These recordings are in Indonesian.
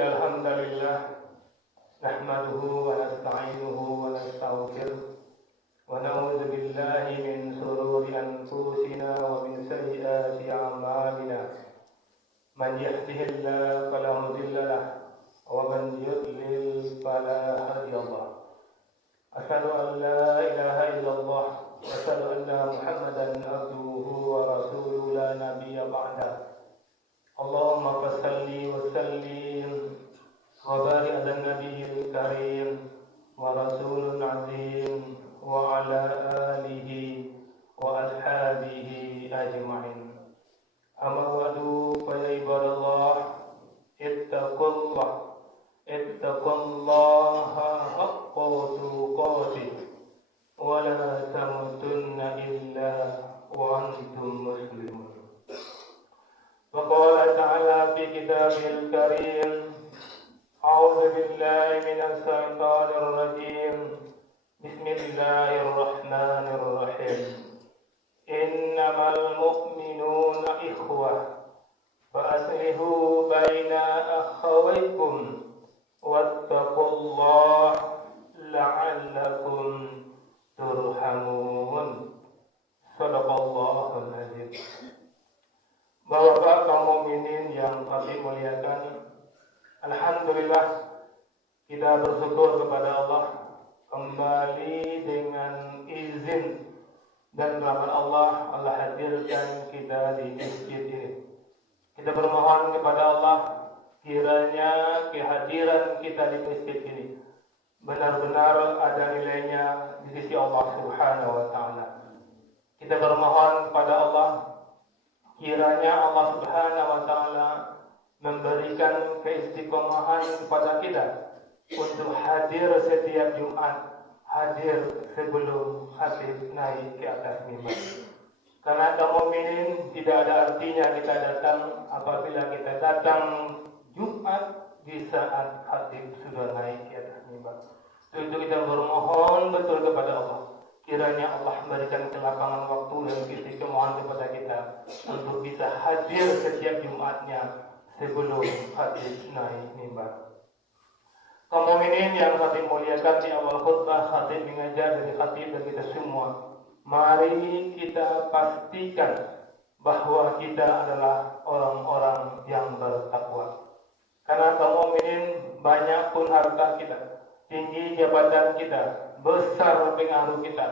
إن الحمد لله نحمده ونستعينه ونستغفره ونعوذ بالله من شرور أنفسنا ومن سيئات أعمالنا من يهده الله فلا مضل له ومن يضلل فلا هادي له أشهد أن لا إله إلا الله وأشهد أن محمدا عبده ورسوله لا نبي بعده اللهم صل وسلم وبارك على النبي الكريم ورسول العظيم وعلى آله وأصحابه أجمعين أما بعد فيا عباد الله اتقوا الله حق تقاته ولا تموتن إلا وأنتم مسلمون. وقال تعالى في كتابه الكريم أعوذ بالله من الشيطان الرجيم بسم الله الرحمن الرحيم إنما المؤمنون إخوة فأصلحوا بين أخويكم واتقوا الله لعلكم ترحمون. Sadaqallahul azim. Bapak kaum mukminin yang kami muliakan, alhamdulillah kita bersyukur kepada Allah kembali dengan izin dan rahmat Allah hadirkan kita di masjid ini. Kita bermohon kepada Allah kiranya kehadiran kita di masjid ini benar-benar ada nilainya di sisi Allah Subhanahu wa taala. Kita bermohon kepada Allah kiranya Allah Subhanahu wa taala memberikan keistiqomahan kepada kita untuk hadir setiap Jumat, hadir sebelum khatib naik ke atas mimbar. Karena kaum mukminin tidak ada artinya kita datang apabila kita datang Jumat di saat khatib sudah naik ke atas mimbar. Itu kita bermohon betul kepada Allah. Kiranya Allah memberikan kelapangan waktu dan keistiqomahan kepada kita untuk bisa hadir setiap Jumatnya sebelum khatib naik mimbar. Kaum mukminin yang khatib muliakan, di awal khutbah khatib mengajar dari khatib dan kita semua, mari kita pastikan bahwa kita adalah orang-orang yang bertakwa. Karena kaum mukminin banyak pun harta kita, tinggi jabatan kita, besar pengaruh kita,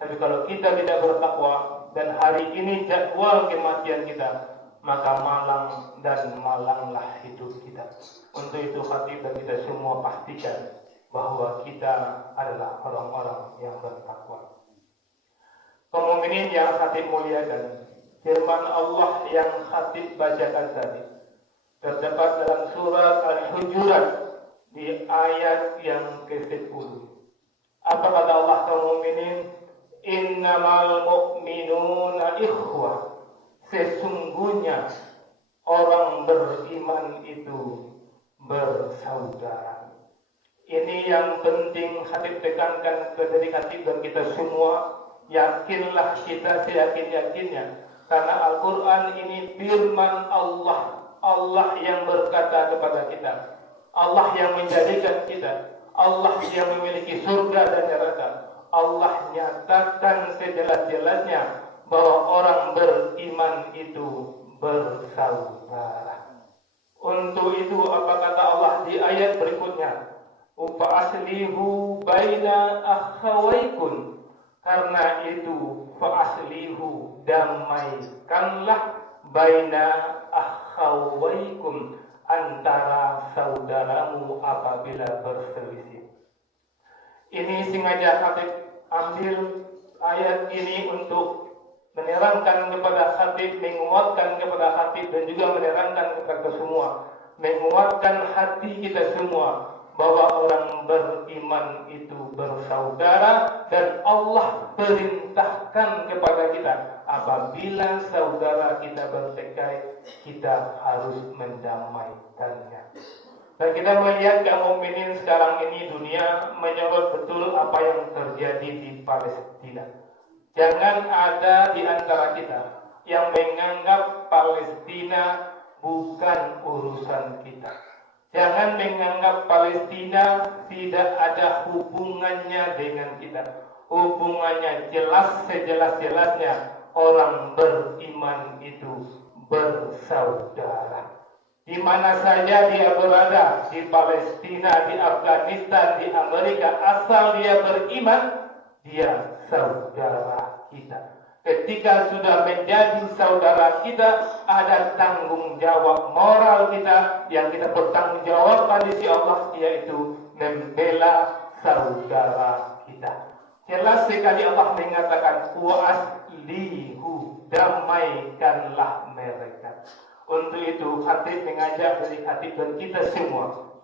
tapi kalau kita tidak bertakwa dan hari ini jadwal kematian kita, maka malang dan malanglah hidup kita. Untuk itu khatib dan kita semua pastikan bahwa kita adalah orang-orang yang bertakwa. Kaum mukminin yang khatib muliakan, firman Allah yang khatib bacakan tadi terdapat dalam surat Al-Hujurat di ayat yang ke-10. Apa kata Allah kaum mukminin? Innamal mu'minuna ikhwah. Sesungguhnya orang beriman itu bersaudara. Ini yang penting khatib tekankan ke diri khatib dan kita semua. Yakinlah kita seyakin-yakinnya, karena Al-Quran ini firman Allah. Allah yang berkata kepada kita, Allah yang menjadikan kita, Allah yang memiliki surga dan neraka. Allah nyatakan sejelas-jelasnya bahwa orang beriman itu bersaudara. Untuk itu apa kata Allah di ayat berikutnya? Fa aslihu baina akhawaikum. Karena itu fa aslihu, damaikanlah baina akhawaikum, antara saudaramu apabila berselisih. Ini sengaja khatib ambil ayat ini untuk menerangkan kepada khatib, menguatkan kepada khatib dan juga menerangkan kepada semua, menguatkan hati kita semua bahwa orang beriman itu bersaudara dan Allah perintahkan kepada kita apabila saudara kita bercerai, kita harus mendamaikannya. Dan kita melihat kaum mukminin sekarang ini, dunia menyorot betul apa yang terjadi di Palestina. Jangan ada di antara kita yang menganggap Palestina bukan urusan kita. Jangan menganggap Palestina tidak ada hubungannya dengan kita. Hubungannya jelas sejelas-jelasnya. Orang beriman itu bersaudara. Di mana saja dia berada, di Palestina, di Afghanistan, di Amerika, asal dia beriman, dia saudara kita. Ketika sudah menjadi saudara kita, ada tanggung jawab moral kita yang kita bertanggung jawabkan di sisi Allah, yaitu membela saudara kita. Jelas sekali Allah mengatakan, wa'aslihu, damaikanlah mereka. Untuk itu khatib mengajak dari khatib dan kita semua,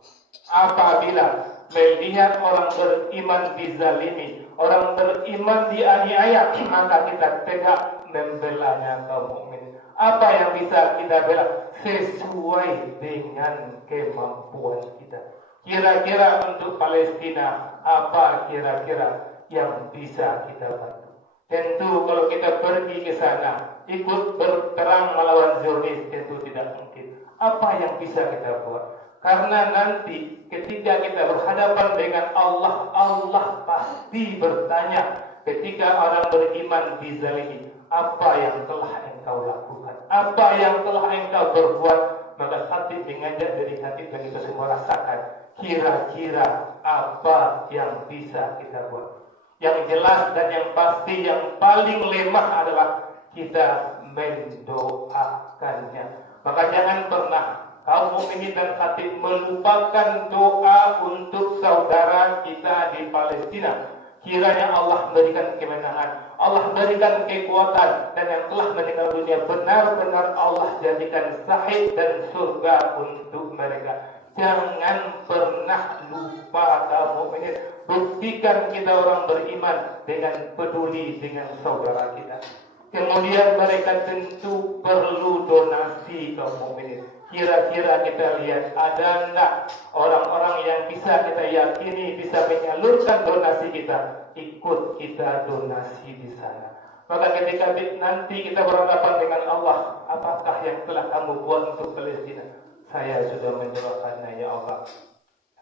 apabila melihat orang beriman dizalimi, orang beriman dianiaya, maka kita tegak membelanya kaum mukmin. Apa yang bisa kita bela sesuai dengan kemampuan kita. Kira-kira untuk Palestina, apa kira-kira yang bisa kita bantu? Tentu kalau kita pergi ke sana, ikut berperang melawan Zionis, tentu tidak mungkin. Apa yang bisa kita buat? Karena nanti ketika kita berhadapan dengan Allah, Allah pasti bertanya ketika orang beriman dizalimi, apa yang telah engkau lakukan? Apa yang telah engkau berbuat? Maka khatib mengajak dari khatib dan kita semua rasakan, kira-kira apa yang bisa kita buat? Yang jelas dan yang pasti, yang paling lemah adalah kita mendoakannya. Maka jangan pernah kaum mukminin dan khatib melupakan doa untuk saudara kita di Palestina. Kiranya Allah berikan kemenangan, Allah berikan kekuatan, dan yang telah meninggal dunia benar-benar Allah jadikan syahid dan surga untuk mereka. Jangan pernah lupa kaum mukminin. Buktikan kita orang beriman dengan peduli dengan saudara kita. Kemudian mereka tentu perlu donasi kaum mukminin. Kira-kira kita lihat ada enggak orang-orang yang bisa kita yakini bisa menyalurkan donasi kita, ikut kita donasi di sana. Maka ketika nanti kita berhadapan dengan Allah, apakah yang telah kamu buat untuk Palestina? Saya sudah menyerahkannya ya Allah.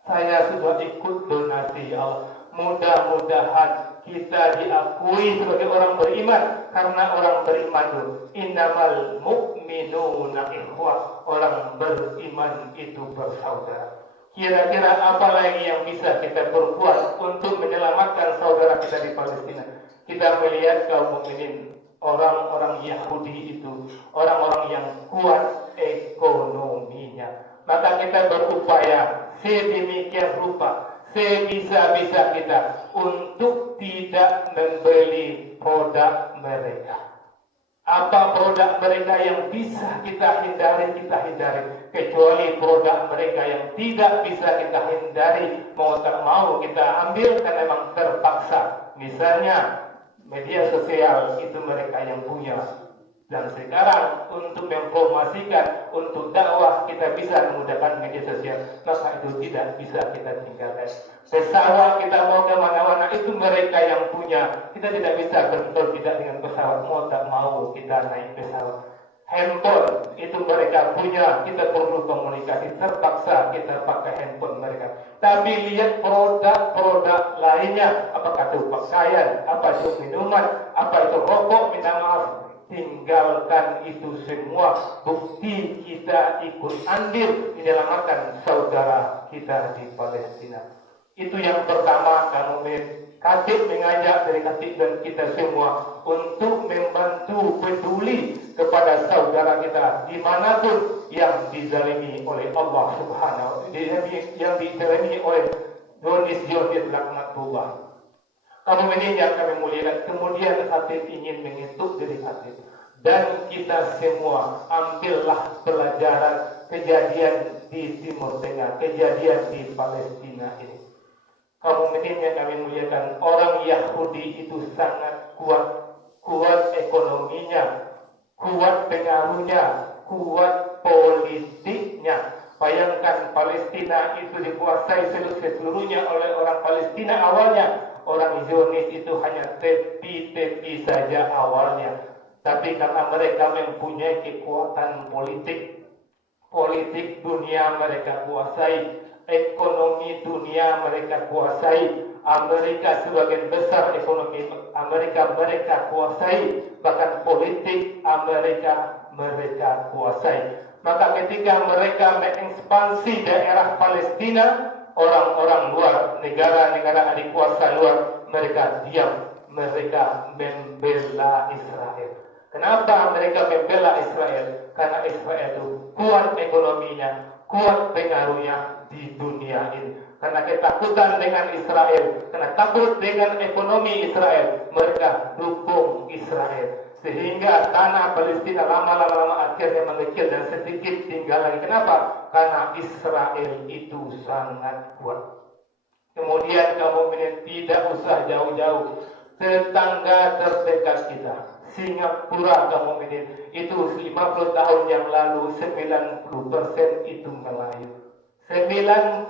Saya sudah ikut donasi ya Allah. Mudah-mudahan kita diakui sebagai orang beriman, karena orang beriman itu innamal mu'minuna ikhwah. Orang beriman itu bersaudara. Kira-kira apa lagi yang bisa kita perbuat untuk menyelamatkan saudara kita di Palestina? Kita melihat kaum mukminin, orang-orang Yahudi itu orang-orang yang kuat ekonominya. Maka kita berupaya sedemikian rupa, sebisa-bisa kita untuk tidak membeli produk mereka. Apa produk mereka yang bisa kita hindari, kita hindari. Kecuali produk mereka yang tidak bisa kita hindari, mau tak mau kita ambil karena memang terpaksa. Misalnya media sosial itu mereka yang punya. Dan sekarang untuk mempromosikan, untuk dakwah kita bisa menggunakan media sosial, maka itu tidak bisa kita tinggalkan. Pesawat kita mau kemana-mana itu mereka yang punya. Kita tidak bisa berpindah dengan pesawat, mau tak mau kita naik pesawat. Handphone itu mereka punya, kita perlu komunikasi, terpaksa kita pakai handphone mereka. Tapi lihat produk-produk lainnya, apakah itu pakaian, apa itu minuman, apa itu rokok, minta maaf. Tinggalkan itu semua. Bukti kita ikut andil menyelamatkan saudara kita di Palestina. Itu yang pertama. Khatib mengajak dari khatib dan kita semua untuk membantu peduli kepada saudara kita dimanapun yang dizalimi oleh Allah Subhanahu, yang dizalimi oleh Zionis laknatullah. Kamu ini yang kami muliakan. Kemudian khatib ingin mengetuk dari khatib, dan kita semua ambillah pelajaran kejadian di Timur Tengah, kejadian di Palestina ini. Kamu ini yang kami muliakan, orang Yahudi itu sangat kuat ekonominya, kuat pengaruhnya, kuat politiknya. Bayangkan Palestina itu dikuasai seluruhnya oleh orang Palestina awalnya. Orang Zionis itu hanya tepi-tepi saja awalnya. Tapi karena mereka mempunyai kekuatan politik Politik dunia mereka kuasai, ekonomi dunia mereka kuasai, Amerika sebagian besar ekonomi Amerika mereka kuasai, bahkan politik Amerika mereka kuasai. Maka ketika mereka mengekspansi daerah Palestina, orang-orang luar, negara-negara adik kuasa luar, mereka diam, mereka membela Israel. Kenapa mereka membela Israel? Karena Israel itu kuat ekonominya, kuat pengaruhnya di dunia ini. Karena ketakutan dengan Israel, karena takut dengan ekonomi Israel, mereka dukung Israel. Sehingga tanah Palestina lama-lama akhirnya mengecil dan sedikit tinggal lagi. Kenapa? Karena Israel itu sangat kuat. Kemudian kaum mukminin tidak usah jauh-jauh, tetangga terdekat kita, Singapura kaum mukminin, itu 50 tahun yang lalu 90% itu Melayu, 90%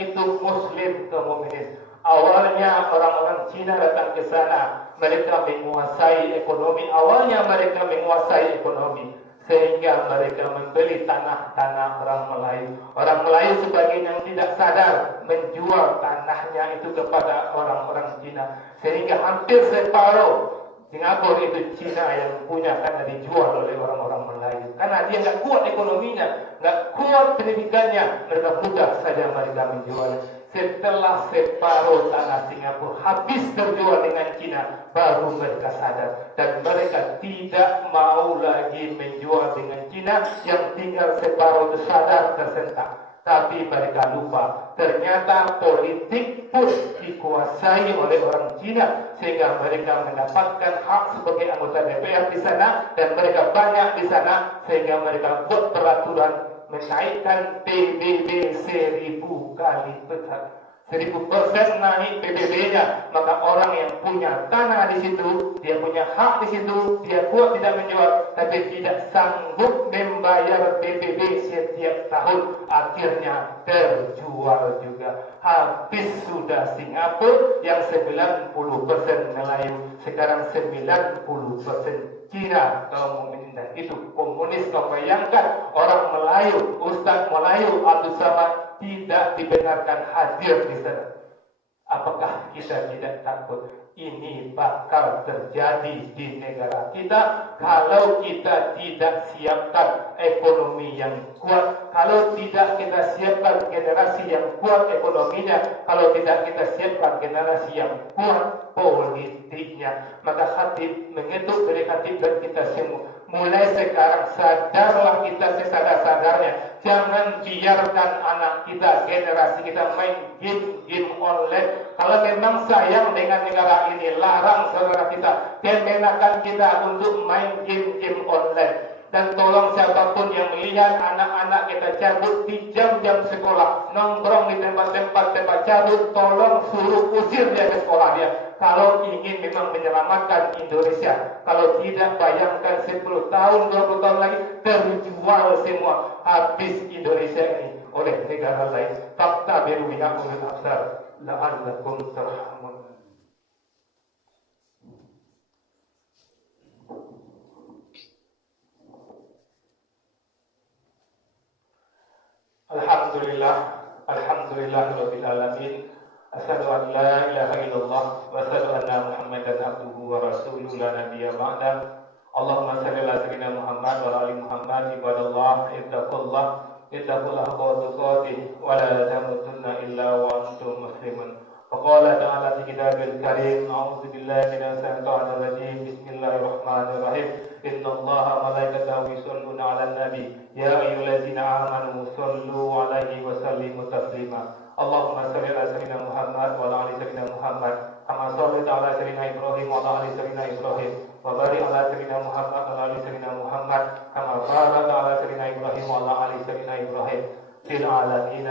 itu Muslim kaum mukminin. Awalnya orang-orang Cina datang ke sana, mereka menguasai ekonomi. Awalnya mereka menguasai ekonomi, sehingga mereka membeli tanah-tanah orang Melayu. Orang Melayu sebagian yang tidak sadar menjual tanahnya itu kepada orang-orang Cina, sehingga hampir separuh Singapura itu Cina yang punya, karena dijual oleh orang-orang Melayu. Karena dia nggak kuat ekonominya, nggak kuat pendidikannya, mereka mudah saja mereka menjual. Setelah separuh tanah Singapura habis terjual dengan Cina, baru mereka sadar dan mereka tidak mau lagi menjual dengan Cina. Yang tinggal separuh itu sadar tersentak, tapi mereka lupa ternyata politik pun dikuasai oleh orang Cina, sehingga mereka mendapatkan hak sebagai anggota DPR di sana dan mereka banyak di sana, sehingga mereka buat peraturan menaikkan PBB 1000 kali lipat. 1000% naik PBB-nya, maka orang yang punya tanah di situ, dia punya hak di situ, dia kuat tidak menjual, tapi tidak sanggup membayar PBB setiap tahun, akhirnya terjual juga. Habis sudah Singapura yang 90% Melayu, sekarang 90% Cina kaum mukminin, dan itu komunis. Kau bayangkan orang Melayu, Ustaz Melayu Abdul Samad tidak dibenarkan hadir di sana. Apakah kita tidak takut ini bakal terjadi di negara kita kalau kita tidak siapkan ekonomi yang kuat, kalau tidak kita siapkan generasi yang kuat ekonominya, kalau tidak kita siapkan generasi yang kuat politiknya? Maka khatib mengetuk dari khatib dan kita semua, mulai sekarang sadarlah kita sesadar-sadarnya. Jangan biarkan anak kita, generasi kita main game online. Kalau memang sayang dengan negara ini, larang saudara kita, kemenakan kita untuk main game online. Dan tolong siapapun yang melihat anak-anak kita cabut di jam-jam sekolah, nongkrong di tempat-tempat cabut, tolong suruh usir dia ke sekolah dia. Kalau ingin memang menyelamatkan Indonesia, kalau tidak, bayangkan 10 tahun, 20 tahun lagi terjual semua, habis Indonesia ini oleh negara lain. Fakta biru minakul absar la'allakum tarhamun. Alhamdulillahirabbil alamin. Asyhadu an la ilaha illallah wa asyhadu anna Muhammadan abduhu wa rasuluhu la nabiyya ba'da. Allahumma shalli ala sayyidina Muhammad wa ala ali Muhammad. Ibadallah, ittaqullah haqqa tuqatih wa la tamutunna illa wa antum muslimun. Faqala ta'ala fi kitabil karim, a'udzu billahi minasy syaithanir rajim. Bismillahirrahmanirrahim. Innallaha wa malaikatahu yusholluna 'alan nabi. Ya ayyuhallazina amanu shallu 'alaihi wa sallimu taslima. Allahumma shalli ala sayyidina Muhammad wa ala ali sayyidina Muhammad kama shallaita ala sayyidina Ibrahim wa ala ali sayyidina Ibrahim wa barik ala sayyidina Muhammad wa ala ali sayyidina Muhammad kama barakta ala sayyidina Ibrahim wa ala ali sayyidina Ibrahim fil alamin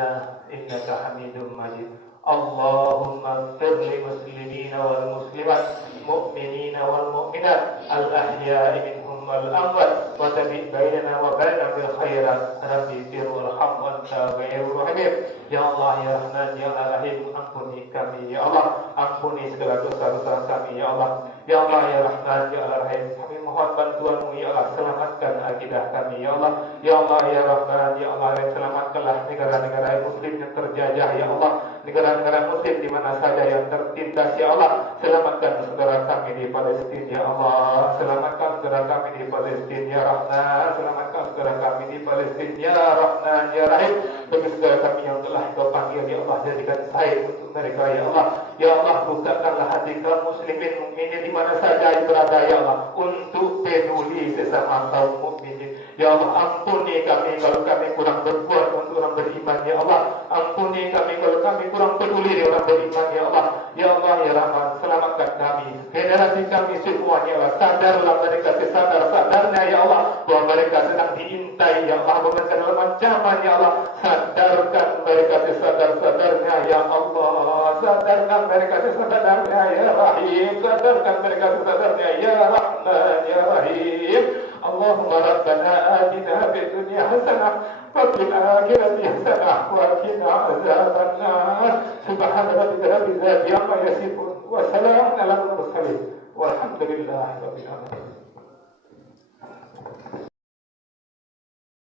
innaka Hamidum Majid. Allahumma ighfir lil muslimina wal muslimat, mu'minina wal mu'minat, al ahya'i minhum wal amwat, wa tabi' bainana wa bainahum bil khairat. Rabbi fir warham wa anta ghairur rahim. Ya Allah, ya Rahman, ya Rahim, ampuni kami ya Allah, ampuni segala dosa-dosa kami ya Allah. Ya Allah, ya Rahman, ya Rahim, kami mohon bantuan-Mu ya Allah, selamatkan akidah kami ya Allah. Ya Allah ya Rahman ya Allah, selamatkanlah negara-negara muslim yang terjajah ya Allah, negara-negara muslim di mana saja yang tertindas ya Allah. Selamatkan saudara kami di Palestina ya Allah, selamatkan saudara kami di Palestina ya Rahman, selamatkan saudara kami di Palestina ya Rahman ya Rahim. Bagi saudara kami yang telah Kau panggil ya Allah, jadikan sair untuk mereka ya Allah. Ya Allah, bukakanlah hati kaum muslimin mukminin di mana saja berada ya Allah, untuk peduli sesama kaum mukminin. Ya Allah, ampuni kami kalau kami kurang berbuat untuk orang beriman ya Allah. Ampuni kami kalau kami kurang peduli dengan orang beriman ya Allah. Ya Allah ya Rahman, selamatkan kami, generasi kami semuanya ya Allah. Sadarlah mereka sesadar-sadarnya ya Allah, bahwa mereka sedang diintai ya Allah, mereka dalam ancaman ya Allah. Sadarkan mereka sesadar-sadarnya ya Allah. Sadarkan mereka sesadarnya ya Rahim. Sadarkan mereka sesadarnya ya Rahman ya Rahim. Allahumma rabbana atina fid dunya hasanah wa fil akhirati hasanah wa qina azabannar. Subhana rabbika rabbil izzati amma yasifun wa salamun alal mursalin walhamdulillahi rabbil alamin.